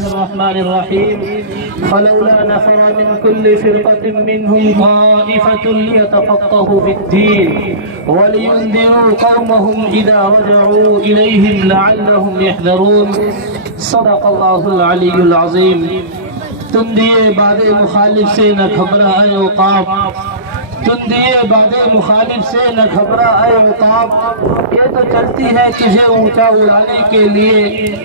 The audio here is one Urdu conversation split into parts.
الرحمن الرحيم فلولا نفر من كل فرقة منهم طائفة ليتفقهوا في الدين ولينذروا قومهم إذا رجعوا إليهم لعلهم يحذرون صدق الله العلي العظيم. تم دیے باد مخالف سے نہ گھبرا اے عقاب، تم دیے باد مخالف سے نہ گھبرا اے عقاب، یہ تو چلتی ہے تجھے اونچا اڑانے کے لیے.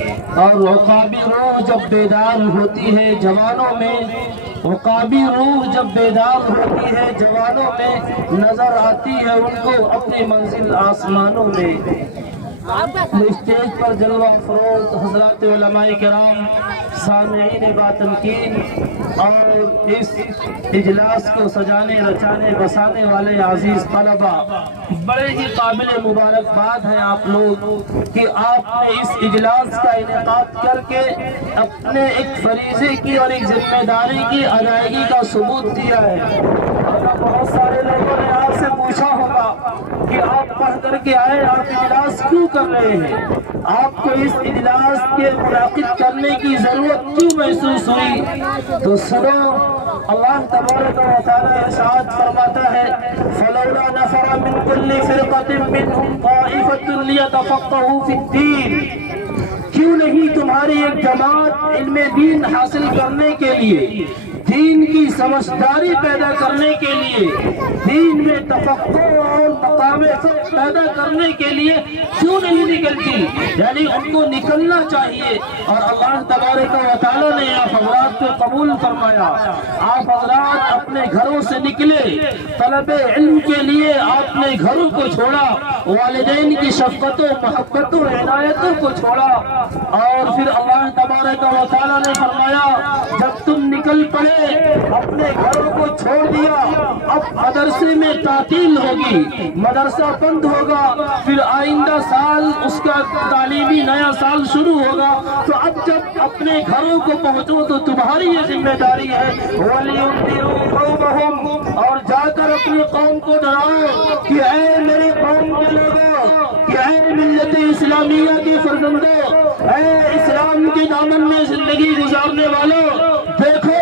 اور عقابی روح جب بیدار ہوتی ہے جوانوں میں، عقابی روح جب بیدار ہوتی ہے جوانوں میں، نظر آتی ہے ان کو اپنی منزل آسمانوں میں. اسٹیج پر جلوہ افروز حضرات علماء کرام، سامعین باتنکین اور اس اجلاس کو سجانے رچانے بسانے والے عزیز طلبہ، بڑے ہی قابل مبارکباد ہیں آپ لوگ کہ آپ نے اس اجلاس کا انعقاد کر کے اپنے ایک فریضے کی اور ایک ذمہ داری کی ادائیگی کا ثبوت دیا ہے. اور بہت سارے لوگوں نے آپ سے پوچھا ہوگا کہ آپ پڑھ کر کے آئے، آپ اجلاس کیوں کر رہے ہیں، آپ کو اس اجلاس کے منعقد کرنے کی ضرورت کیوں محسوس ہوئی؟ تو سنو، اللہ تبارک و تعالی ارشاد فرماتا ہے فلولا نفر من كل فرقة منهم طائفة ليتفقهوا في الدين، کیوں نہیں تمہاری ایک جماعت علم دین حاصل کرنے کے لیے، دین کی سمجھداری پیدا کرنے کے لیے، دین میں تفقہ اور مقام فقہ پیدا کرنے کے لیے کیوں نہیں نکلتی؟ یعنی ان کو نکلنا چاہیے. اور اللہ تبارک و تعالیٰ نے آپ حضرات کو قبول فرمایا. آپ حضرات اپنے گھروں سے نکلے، طلب علم کے لیے آپ نے گھروں کو چھوڑا، والدین کی شفقتوں محبتوں عنایتوں کو چھوڑا، اور پھر اللہ تبارک و تعالیٰ نے فرمایا جب تم نکل پڑے اپنے گھروں کو چھوڑ دیا، اب مدرسے میں تعطیل ہوگی، مدرسہ بند ہوگا، پھر آئندہ سال اس کا تعلیمی نیا سال شروع ہوگا، تو اب جب اپنے گھروں کو پہنچو تو تمہاری یہ ذمہ داری ہے وَلِيُنذِرُوا قَوْمَهُمْ، اور جا کر اپنی قوم کو ڈراؤ کہ اے میرے قوم کے لوگوں، کہ اے ملت اسلامیہ کی فرزندوں، اے اسلام کے دامن میں زندگی گزارنے والوں، دیکھو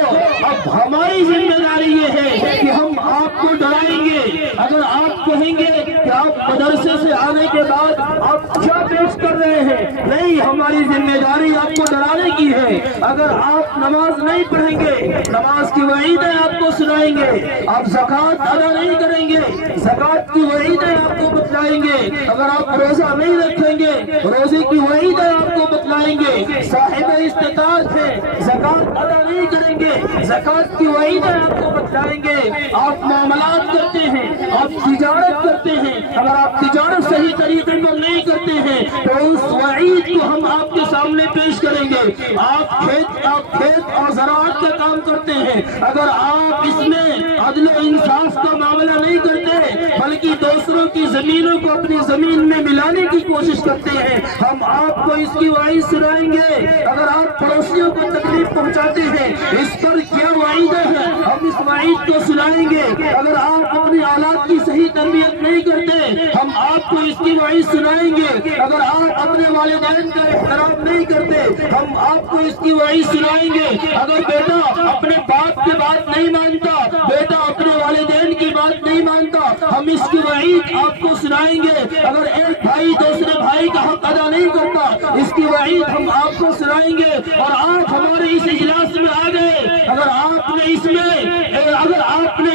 اب ہماری ذمہ داری یہ ہے کہ ہم آپ کو ڈرائیں گے. اگر آپ کہیں گے کہ آپ مدرسے سے آنے کے بعد آپ کیا پیش کر رہے ہیں، نہیں، ہماری ذمہ داری آپ کو ڈرانے کی ہے. اگر آپ نماز نہیں پڑھیں گے، نماز کی وعیدیں آپ کو سنائیں گے. آپ زکوٰۃ ادا نہیں کریں گے، زکوٰۃ کی وعیدیں آپ کو بتلائیں گے. اگر آپ روزہ نہیں رکھیں گے، روزے کی وعیدیں آپ کو بتلائیں گے. صاحب استطاعت ہے، زکوٰۃ ادا نہیں کریں گے، زکوٰۃ کی وعیدیں آپ کو بتلائیں گے. آپ معاملات کرتے ہیں، آپ تجارت کرتے ہیں، اگر آپ تجارت صحیح طریقے پر نہیں کرتے ہیں تو اس وعید کو ہم آپ کے سامنے پیش کریں گے. آپ کھیت اور زراعت کا کام کرتے ہیں، اگر آپ اس میں عدل و انصاف کا معاملہ نہیں کرتے بلکہ دوسروں کی زمینوں کو اپنی زمین میں ملانے کی کوشش کرتے ہیں، ہم آپ کو اس کی وعید سنائیں گے. اگر آپ پڑوسیوں کو تکلیف پہنچاتے ہیں، اس پر کیا وعیدیں ہیں، ہم اس وعید کو سنائیں گے. اگر آپ اپنی اولاد کی صحیح تربیت نہیں کرتے، ہم آپ کو اس کی وعید سنائیں گے. اگر آپ اپنے والدین کا احترام نہیں کرتے، ہم آپ کو اس کی وعید سنائیں گے. اگر بیٹا اپنے باپ کی بات نہیں مانتا، بیٹا اپنے والدین کی بات نہیں مانتا، ہم اس کی وعید آپ کو سنائیں گے. اگر ایک بھائی دوسرے بھائی کا حق ادا نہیں کرتا، اس کی وعید ہم آپ کو سنائیں گے. اور آج ہمارے اس اجلاس میں آ گئے، اگر آپ نے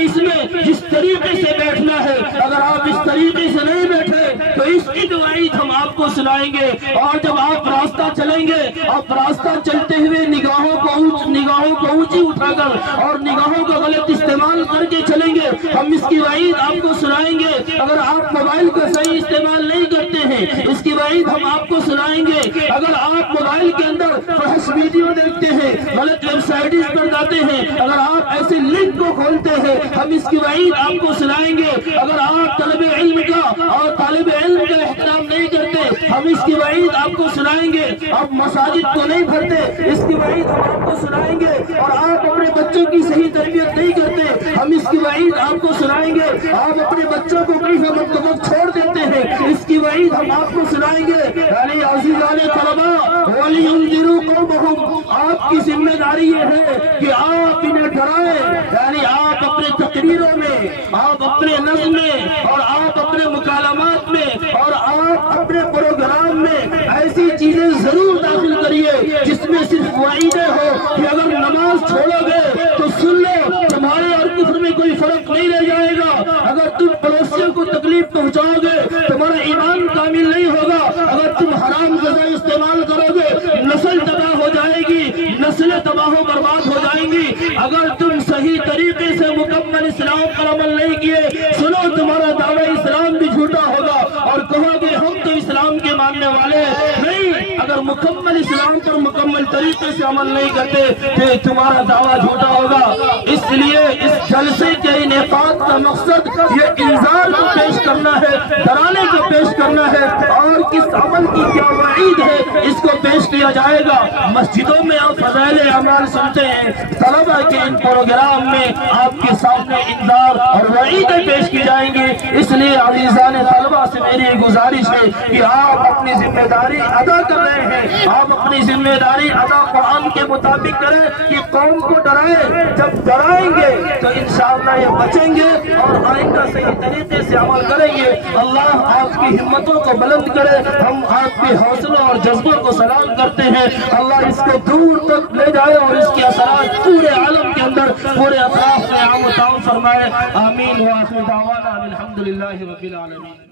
اس میں جس طریقے سے بیٹھنا ہے، اگر آپ اس طریقے سے نہیں بیٹھے تو اس کی وعید ہم آپ کو سنائیں گے. اور جب آپ راستہ چلیں گے، آپ راستہ چلتے ہوئے نگاہوں کو اونچی اٹھا کر اور نگاہوں کا غلط استعمال کر کے چلیں گے، ہم اس کی وعید آپ کو سنائیں گے. اگر آپ موبائل کا صحیح استعمال نہیں کرتے ہیں، اس کی وعید ہم آپ کو سنائیں گے. اگر آپ موبائل کے اندر فحش ویڈیو دیکھتے ہیں، غلط ویب سائٹس پر جاتے ہیں، اگر آپ ایسے لنک کو کھولتے ہیں، ہم اس کی وعید آپ کو سنائیں گے. اگر آپ طالب علم کا احترام نہیں کرتے، ہم اس کی وعید آپ کو سنائیں گے. اب مساجد تو نہیں بھرتے, اس کی وعید ہم آپ کو سنائیں گے. اور آپ اپنے بچوں کی صحیح تربیت نہیں کرتے, ہم اس کی وعید آپ کو سنائیں گے. آپ اپنے بچوں کو کئی وقت چھوڑ دیتے ہیں, اس کی وعید ہم آپ کو سنائیں گے. یعنی عزیزان طلبا, وَلِيُنذِرُوا قَوْمَهُمْ, آپ کی ذمہ داری یہ ہے کہ آپ انہیں ڈرائیں. یعنی آپ اپنے تقریروں میں, آپ اپنے نظم میں, اور آپ اپنے مکالمات میں, اور آپ اپنے پروگرام میں ایسی چیزیں ضرور داخل کریے جس میں صرف وعیدیں ہو کہ اگر نماز چھوڑو گے تو سن لو تمہارے اور کفر میں کوئی فرق نہیں رہ جائے گا. اگر تم پڑوسیوں کو تکلیف پہنچاؤ گے تمہارا ایمان کامل نہیں ہوگا. اگر تم حرام غذا استعمال کرو گے نسل تباہ ہو جائے گی, نسلیں تباہ و برباد ہو جائیں گی. اگر تم صحیح طریقے سے مکمل اسلام پر عمل نہیں کیے, سنو تمہارا دعوی اسلام بھی جھوٹا ہوگا اور کہو گے ہم تو اسلام کے ماننے والے نہیں. اگر مکمل اسلام پر مکمل طریقے سے عمل نہیں کرتے تو تمہارا دعویٰ جھوٹا ہوگا. اس لیے اس جلسے کے انعقاد کا مقصد یہ انذار کو پیش کرنا ہے, ڈرانے کو پیش کرنا ہے, اور کس عمل کی کیا وعید ہے اس کو پیش کیا جائے گا. مسجدوں میں آپ فضائل اعمال سنتے ہیں, طلبہ کے ان پروگرام میں آپ کے سامنے انذار اور وعیدیں پیش کی جائیں گی. اس لیے عزیزان طلبہ سے میری گزارش ہے کہ آپ اپنی ذمہ داری ادا کر رہے ہیں, آپ اپنی ذمہ داری ادا قرآن کے مطابق کریں کہ قوم کو ڈرائیں. جب ڈرائیں گے تو انشاءاللہ یہ بچیں گے اور آئندہ صحیح طریقے سے عمل کریں گے. اللہ آپ کی ہمتوں کو بلند کرے. ہم آپ کے حوصلوں اور جذبوں کو سلام کرتے ہیں. اللہ اس کو دور تک لے جائے اور اس کے اثرات پورے عالم کے اندر, پورے اطراف میں عام و تام فرمائے. آمین. وآخر دعوانا الحمدللہ رب العالمین.